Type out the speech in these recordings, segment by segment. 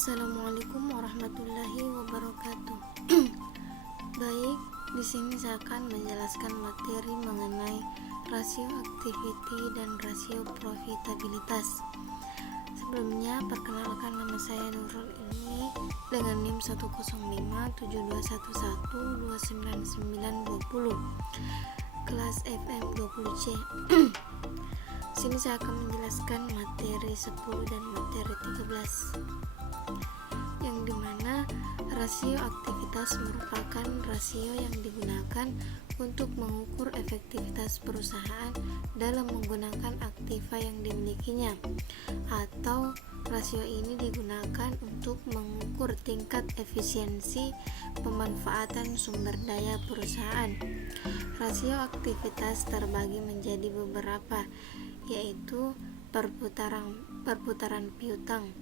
Assalamualaikum warahmatullahi wabarakatuh. Baik, di sini saya akan menjelaskan materi mengenai rasio activity dan rasio profitabilitas. Sebelumnya, perkenalkan nama saya Nurul Ilmi dengan NIM 1057111299920 kelas FM 20C. Sini saya akan menjelaskan materi 10 dan materi 13, yang dimana rasio aktivitas merupakan rasio yang digunakan untuk mengukur efektivitas perusahaan dalam menggunakan aktiva yang dimilikinya, atau rasio ini digunakan untuk mengukur tingkat efisiensi pemanfaatan sumber daya perusahaan. Rasio aktivitas terbagi menjadi beberapa, yaitu perputaran piutang,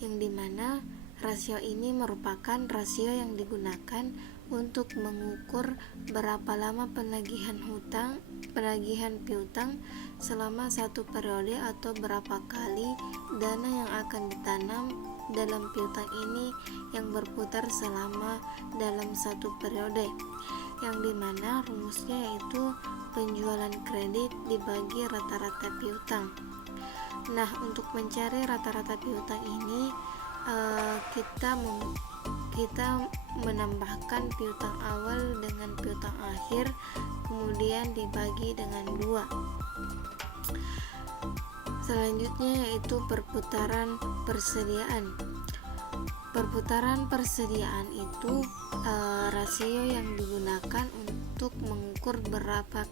yang dimana rasio ini merupakan rasio yang digunakan untuk mengukur berapa lama penagihan piutang selama satu periode, atau berapa kali dana yang akan ditanam dalam piutang ini yang berputar selama dalam satu periode, yang dimana rumusnya yaitu penjualan kredit dibagi rata-rata piutang. Nah, untuk mencari rata-rata piutang ini kita menambahkan piutang awal dengan piutang akhir, kemudian dibagi dengan 2. Selanjutnya yaitu perputaran persediaan. Perputaran persediaan itu rasio yang digunakan untuk mengukur berapa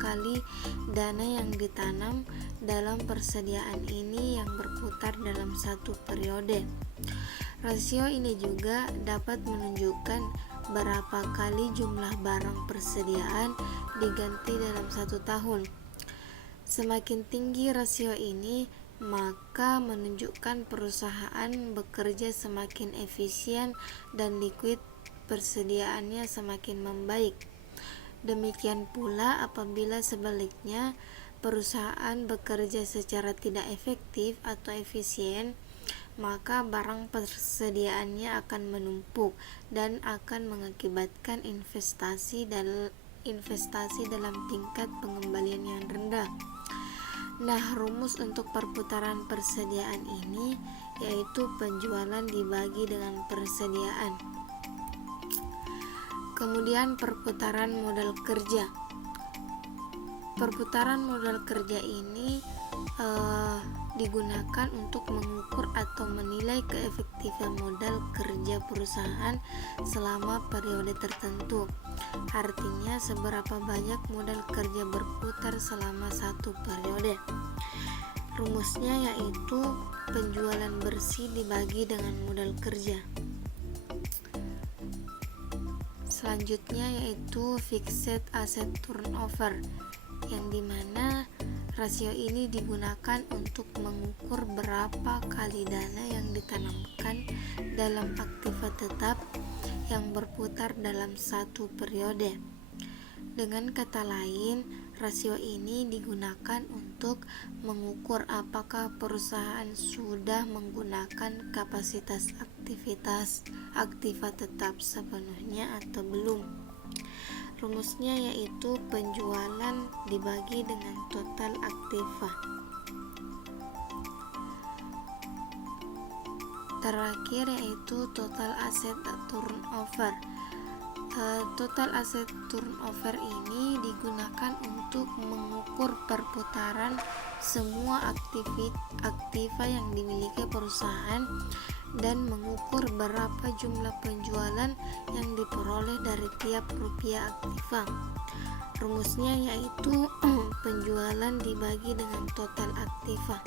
kali dana yang ditanam dalam persediaan ini yang berputar dalam satu periode. Rasio ini juga dapat menunjukkan berapa kali jumlah barang persediaan diganti dalam satu tahun. Semakin tinggi rasio ini, maka menunjukkan perusahaan bekerja semakin efisien dan likuid persediaannya semakin membaik. Demikian pula apabila sebaliknya perusahaan bekerja secara tidak efektif atau efisien, maka barang persediaannya akan menumpuk dan akan mengakibatkan investasi dalam tingkat pengembalian yang rendah. Nah, rumus untuk perputaran persediaan ini yaitu penjualan dibagi dengan persediaan. Kemudian perputaran modal kerja. Perputaran modal kerja ini digunakan untuk mengukur atau menilai keefektifan modal kerja perusahaan selama periode tertentu. Artinya, seberapa banyak modal kerja berputar selama satu periode. Rumusnya yaitu penjualan bersih dibagi dengan modal kerja. Selanjutnya yaitu fixed asset turnover, yang dimana rasio ini digunakan untuk mengukur berapa kali dana yang ditanamkan dalam aktiva tetap yang berputar dalam satu periode. Dengan kata lain, rasio ini digunakan untuk mengukur apakah perusahaan sudah menggunakan kapasitas aktiva tetap sepenuhnya atau belum. Rumusnya yaitu penjualan dibagi dengan total aktiva. Terakhir yaitu total asset turnover. Total asset turnover ini digunakan untuk mengukur perputaran semua aktiva yang dimiliki perusahaan dan mengukur berapa jumlah penjualan yang diperoleh dari tiap rupiah aktiva. Rumusnya yaitu penjualan dibagi dengan total aktiva.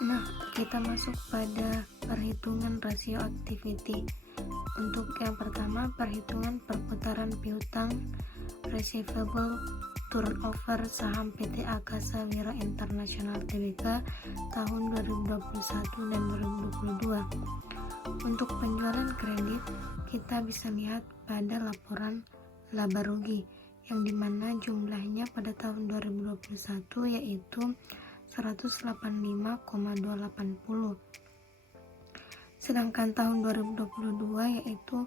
Nah, kita masuk pada perhitungan rasio activity. Untuk yang pertama, perhitungan perputaran piutang receivable turnover saham PT Akasa Wira International Tbk tahun 2021 dan 2022. Untuk penjualan kredit, kita bisa lihat pada laporan laba rugi, yang dimana jumlahnya pada tahun 2021 yaitu 185,280 sedangkan tahun 2022 yaitu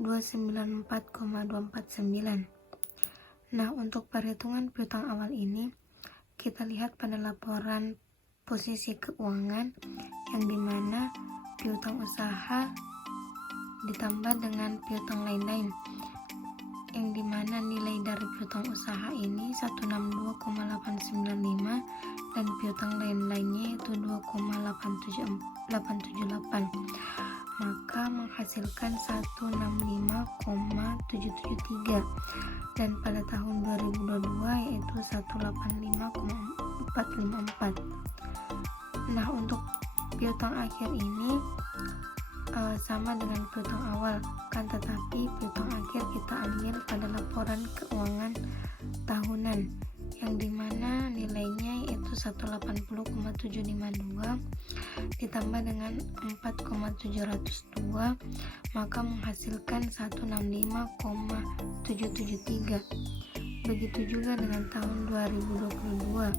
294,249. Nah, untuk perhitungan piutang awal ini kita lihat pada laporan posisi keuangan yang dimana piutang usaha ditambah dengan piutang lain-lain, yang dimana nilai dari piutang usaha ini 162,895 dan piutang lain-lainnya itu 2,878, maka menghasilkan 165,773, dan pada tahun 2022 yaitu 185,454. Nah, untuk piutang akhir ini sama dengan piutang awal, kan tetapi piutang akhir kita ambil pada laporan keuangan tahunan yang dimana nilainya yaitu 180,752 ditambah dengan 4,702, maka menghasilkan 165,773. Begitu juga dengan tahun 2022,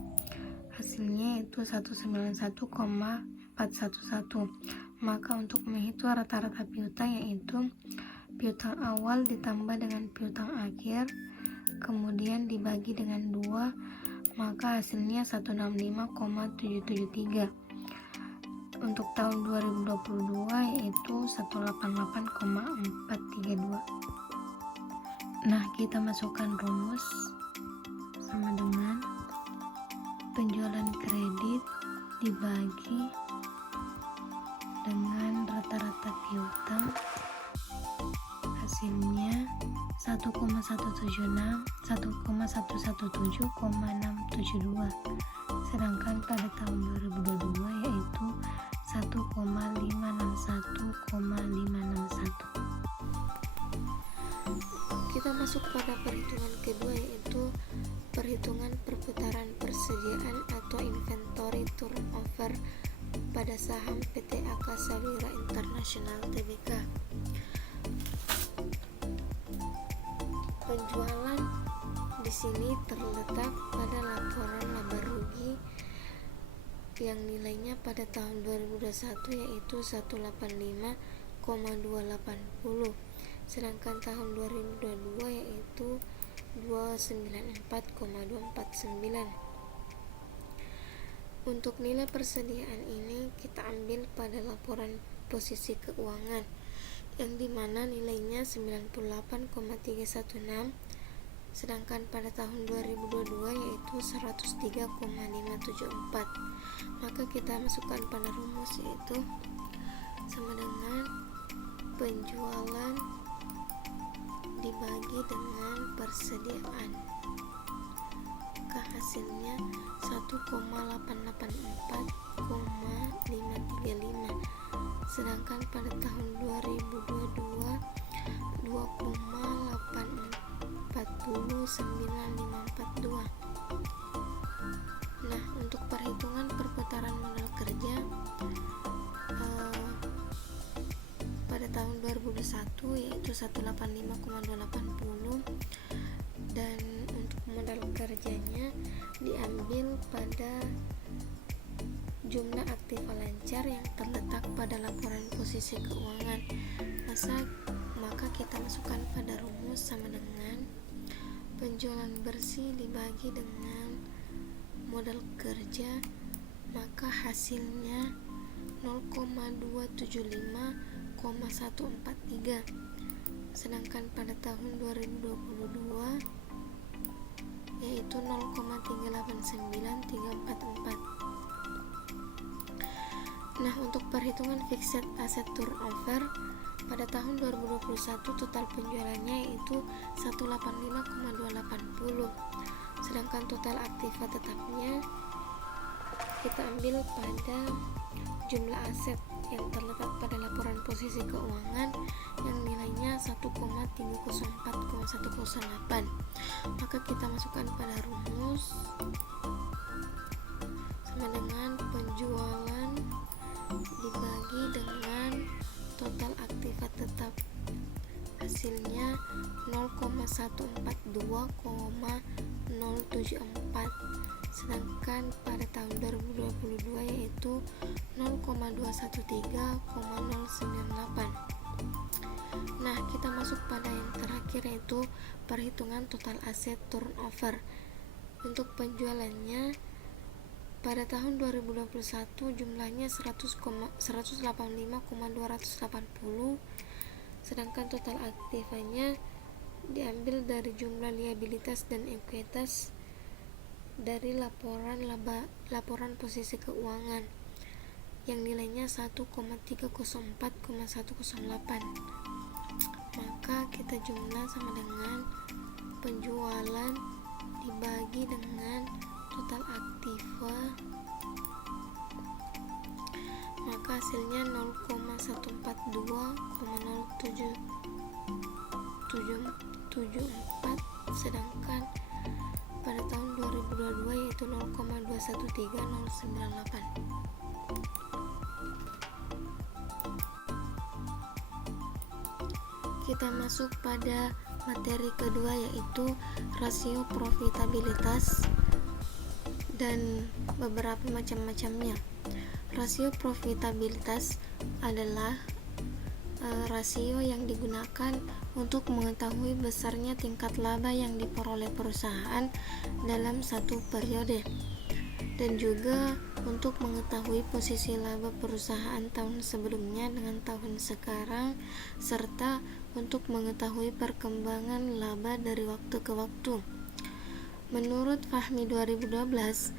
hasilnya itu 191,411. Maka untuk menghitung rata-rata piutang yaitu piutang awal ditambah dengan piutang akhir kemudian dibagi dengan 2, maka hasilnya 165,773. Untuk tahun 2022 yaitu 188,432. Nah, kita masukkan rumus sama dengan penjualan kredit dibagi dengan rata-rata piutang, hasilnya 1,117,672, sedangkan pada tahun 2022 yaitu 1,561,561. Kita masuk pada perhitungan kedua yaitu perhitungan perputaran persediaan atau inventory turnover pada saham PT Akasa Wira International Tbk. Penjualan di sini terletak pada laporan laba rugi yang nilainya pada tahun 2021 yaitu 185,280, sedangkan tahun 2022 yaitu 294,249. Untuk nilai persediaan ini kita ambil pada laporan posisi keuangan yang dimana nilainya 98,316, sedangkan pada tahun 2022 yaitu 103,574. Maka kita masukkan pada rumus yaitu sama dengan penjualan dibagi dengan persediaan, maka hasilnya 1,884,535, sedangkan pada tahun 2022 2,849,542. Nah, untuk perhitungan perputaran modal kerja pada tahun 2021 yaitu 185,280, dan untuk modal kerjanya diambil pada jumlah aktiva lancar yang terletak pada laporan posisi keuangan. Maka kita masukkan pada rumus sama dengan penjualan bersih dibagi dengan modal kerja, maka hasilnya 0,275,143, sedangkan pada tahun 2022 yaitu 0,389344. Nah, untuk perhitungan fixed asset turnover pada tahun 2021 total penjualannya yaitu 185,280, sedangkan total aktiva tetapnya kita ambil pada jumlah aset yang terletak pada laporan posisi keuangan yang nilainya 1,304,108. Maka kita masukkan pada rumus sama dengan penjualan dibagi dengan total aktiva tetap, hasilnya 0,142,074, sedangkan pada tahun 2022 yaitu 0,275,143. 0,213,098. Nah, kita masuk pada yang terakhir, yaitu perhitungan total aset turnover. Untuk penjualannya pada tahun 2021 jumlahnya 185,280, sedangkan total aktifanya diambil dari jumlah liabilitas dan ekuitas dari laporan posisi keuangan yang nilainya 1,304,108. Maka kita jumlah sama dengan penjualan dibagi dengan total aktiva, maka hasilnya 0,142,0774, sedangkan pada tahun 2022 yaitu 0,213098. Kita masuk pada materi kedua, yaitu rasio profitabilitas dan beberapa macam-macamnya. Rasio profitabilitas adalah rasio yang digunakan untuk mengetahui besarnya tingkat laba yang diperoleh perusahaan dalam satu periode, dan juga untuk mengetahui posisi laba perusahaan tahun sebelumnya dengan tahun sekarang, serta untuk mengetahui perkembangan laba dari waktu ke waktu. Menurut Fahmi 2012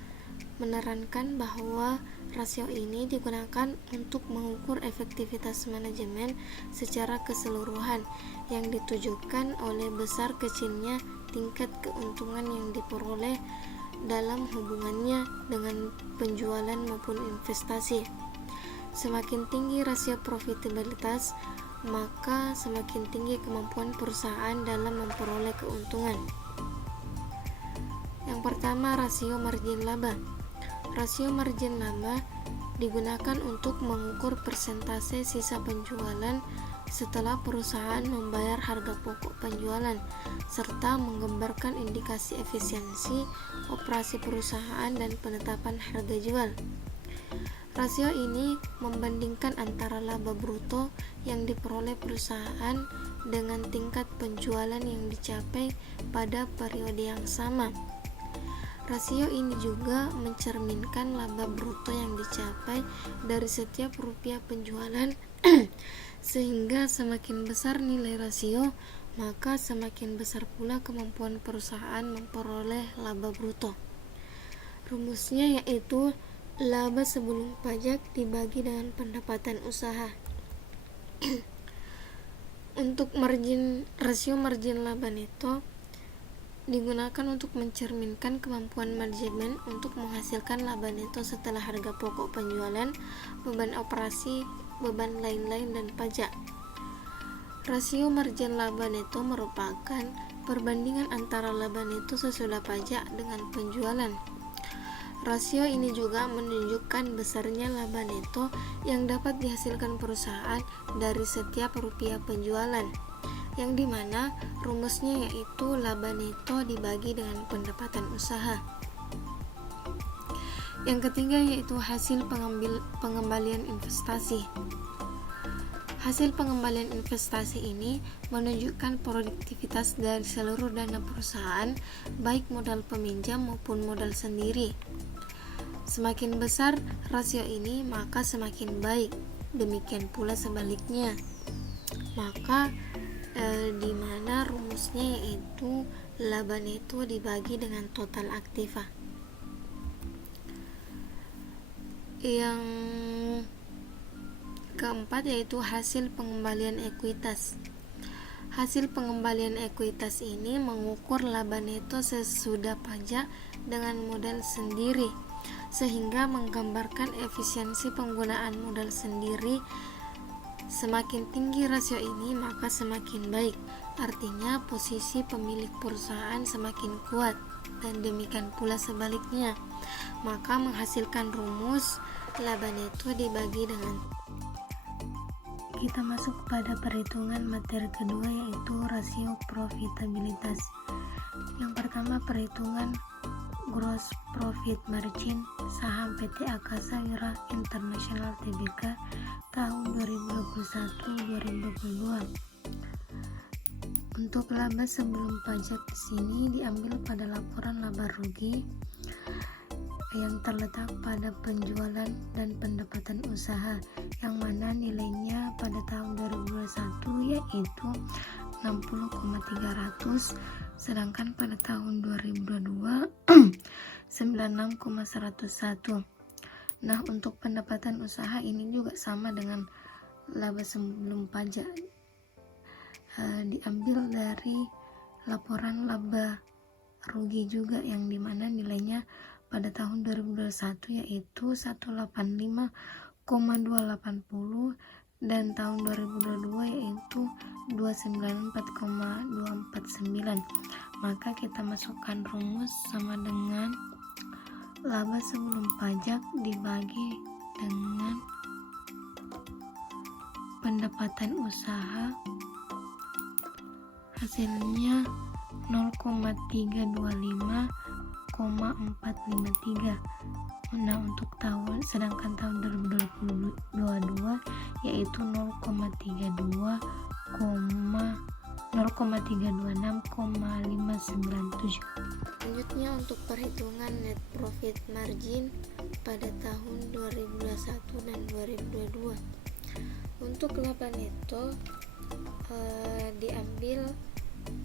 menerangkan bahwa rasio ini digunakan untuk mengukur efektivitas manajemen secara keseluruhan yang ditujukan oleh besar kecilnya tingkat keuntungan yang diperoleh dalam hubungannya dengan penjualan maupun investasi. Semakin tinggi rasio profitabilitas, maka semakin tinggi kemampuan perusahaan dalam memperoleh keuntungan. Yang pertama, rasio margin laba. Rasio margin laba digunakan untuk mengukur persentase sisa penjualan setelah perusahaan membayar harga pokok penjualan, serta menggambarkan indikasi efisiensi operasi perusahaan dan penetapan harga jual. Rasio ini membandingkan antara laba bruto yang diperoleh perusahaan dengan tingkat penjualan yang dicapai pada periode yang sama. Rasio ini juga mencerminkan laba bruto yang dicapai dari setiap rupiah penjualan sehingga semakin besar nilai rasio, maka semakin besar pula kemampuan perusahaan memperoleh laba bruto. Rumusnya yaitu laba sebelum pajak dibagi dengan pendapatan usaha. Untuk rasio margin laba neto digunakan untuk mencerminkan kemampuan manajemen untuk menghasilkan laba neto setelah harga pokok penjualan, beban operasi, beban lain-lain, dan pajak. Rasio margin laba neto merupakan perbandingan antara laba neto sesudah pajak dengan penjualan. Rasio ini juga menunjukkan besarnya laba neto yang dapat dihasilkan perusahaan dari setiap rupiah penjualan, yang dimana rumusnya yaitu laba neto dibagi dengan pendapatan usaha. Yang ketiga yaitu hasil pengembalian investasi. Hasil pengembalian investasi ini menunjukkan produktivitas dari seluruh dana perusahaan, baik modal peminjam maupun modal sendiri. Semakin besar rasio ini, maka semakin baik. Demikian pula sebaliknya. Maka di mana rumusnya yaitu laba neto dibagi dengan total aktiva. Yang keempat yaitu hasil pengembalian ekuitas. Hasil pengembalian ekuitas ini mengukur laba neto sesudah pajak dengan modal sendiri, sehingga menggambarkan efisiensi penggunaan modal sendiri. Semakin tinggi rasio ini, maka semakin baik. Artinya posisi pemilik perusahaan semakin kuat, dan demikian pula sebaliknya. Maka menghasilkan rumus laba neto dibagi dengan. Kita masuk pada perhitungan materi kedua yaitu rasio profitabilitas. Yang pertama, perhitungan gross profit margin saham PT Akasa Wira International Tbk tahun 2021-2022. Untuk laba sebelum pajak di sini diambil pada laporan laba rugi yang terletak pada penjualan dan pendapatan usaha, yang mana nilainya pada tahun 2021 yaitu 60,300, sedangkan pada tahun 2022 96,101. Nah, untuk pendapatan usaha ini juga sama dengan laba sebelum pajak, diambil dari laporan laba rugi juga, yang dimana nilainya pada tahun 2021 yaitu 185,280 dan tahun 2022 yaitu 294,249. Maka kita masukkan rumus sama dengan laba sebelum pajak dibagi dengan pendapatan usaha, hasilnya 0,325,453. Nah, untuk tahun, sedangkan tahun 2022 yaitu 0,326,597. Selanjutnya untuk perhitungan net profit margin pada tahun 2021 dan 2022. Untuk laba neto diambil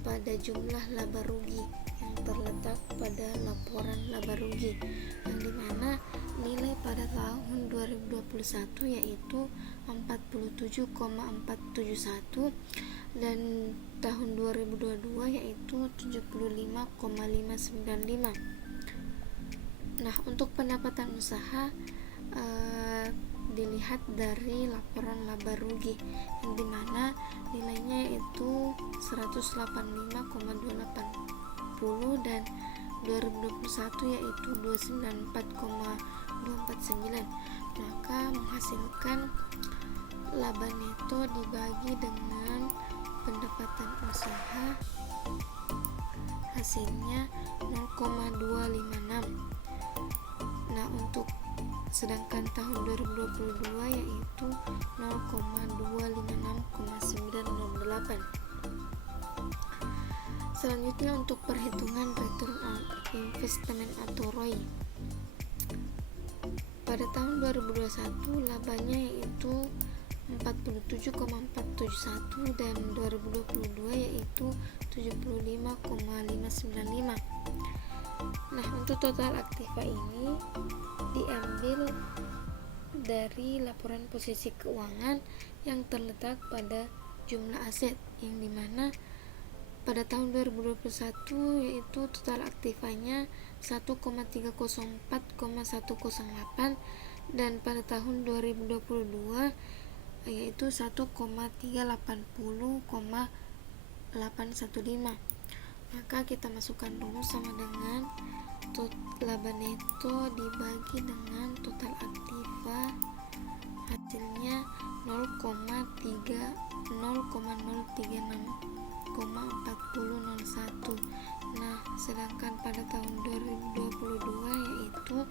pada jumlah laba rugi yang terletak pada laporan laba rugi, yang dimana nilai pada tahun 2021 yaitu 47,471 dan tahun 2022 yaitu 75,595. Nah, untuk pendapatan usaha dilihat dari laporan laba rugi, yang dimana nilainya itu 185,280 dan 2021 yaitu 294,249. Maka menghasilkan laba neto dibagi dengan pendapatan usaha, hasilnya 0,256. Nah, untuk sedangkan tahun 2022 yaitu 0,256,908. Selanjutnya untuk perhitungan return on investment atau ROI. Pada tahun 2021 labanya yaitu 47,471 dan 2022 yaitu 75,595. Nah, untuk total aktiva ini diambil dari laporan posisi keuangan yang terletak pada jumlah aset, yang dimana pada tahun 2021 yaitu total aktivanya 1,304,108 dan pada tahun 2022 yaitu 1,380,815. Maka kita masukkan rumus sama dengan laba neto dibagi dengan total aktiva, hasilnya 0,036,4001. Nah, sedangkan pada tahun 2022 yaitu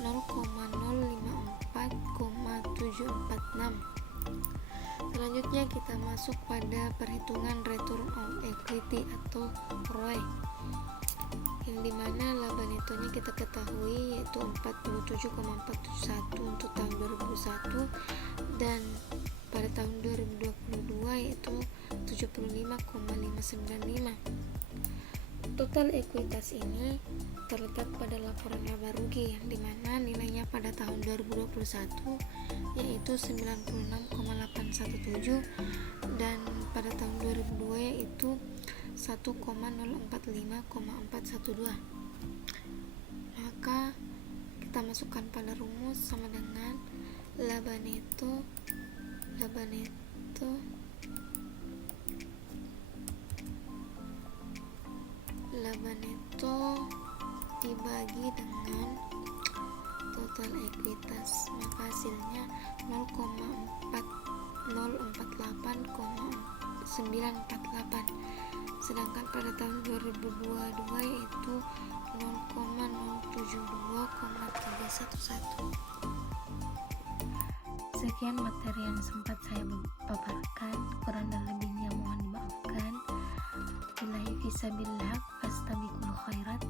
0,054,746. Selanjutnya kita masuk pada perhitungan return on equity atau ROE, yang dimana laba netonya kita ketahui yaitu 47,471 untuk tahun 2021 dan pada tahun 2022 yaitu 75,595. Total ekuitas ini terletak pada laporan laba rugi, yang dimana nilainya pada tahun 2021 yaitu 96,817 dan pada tahun 2002 yaitu 1,045,412. Maka kita masukkan pada rumus sama dengan laba neto dibagi dengan total ekuitas, maka hasilnya 0,048,948. Sedangkan pada tahun 2022 yaitu 0,072,311. Sekian materi yang sempat saya paparkan, kurang dan lebihnya mohon dimaafkan. Billahi fisabilillah, fastabiqul khairat.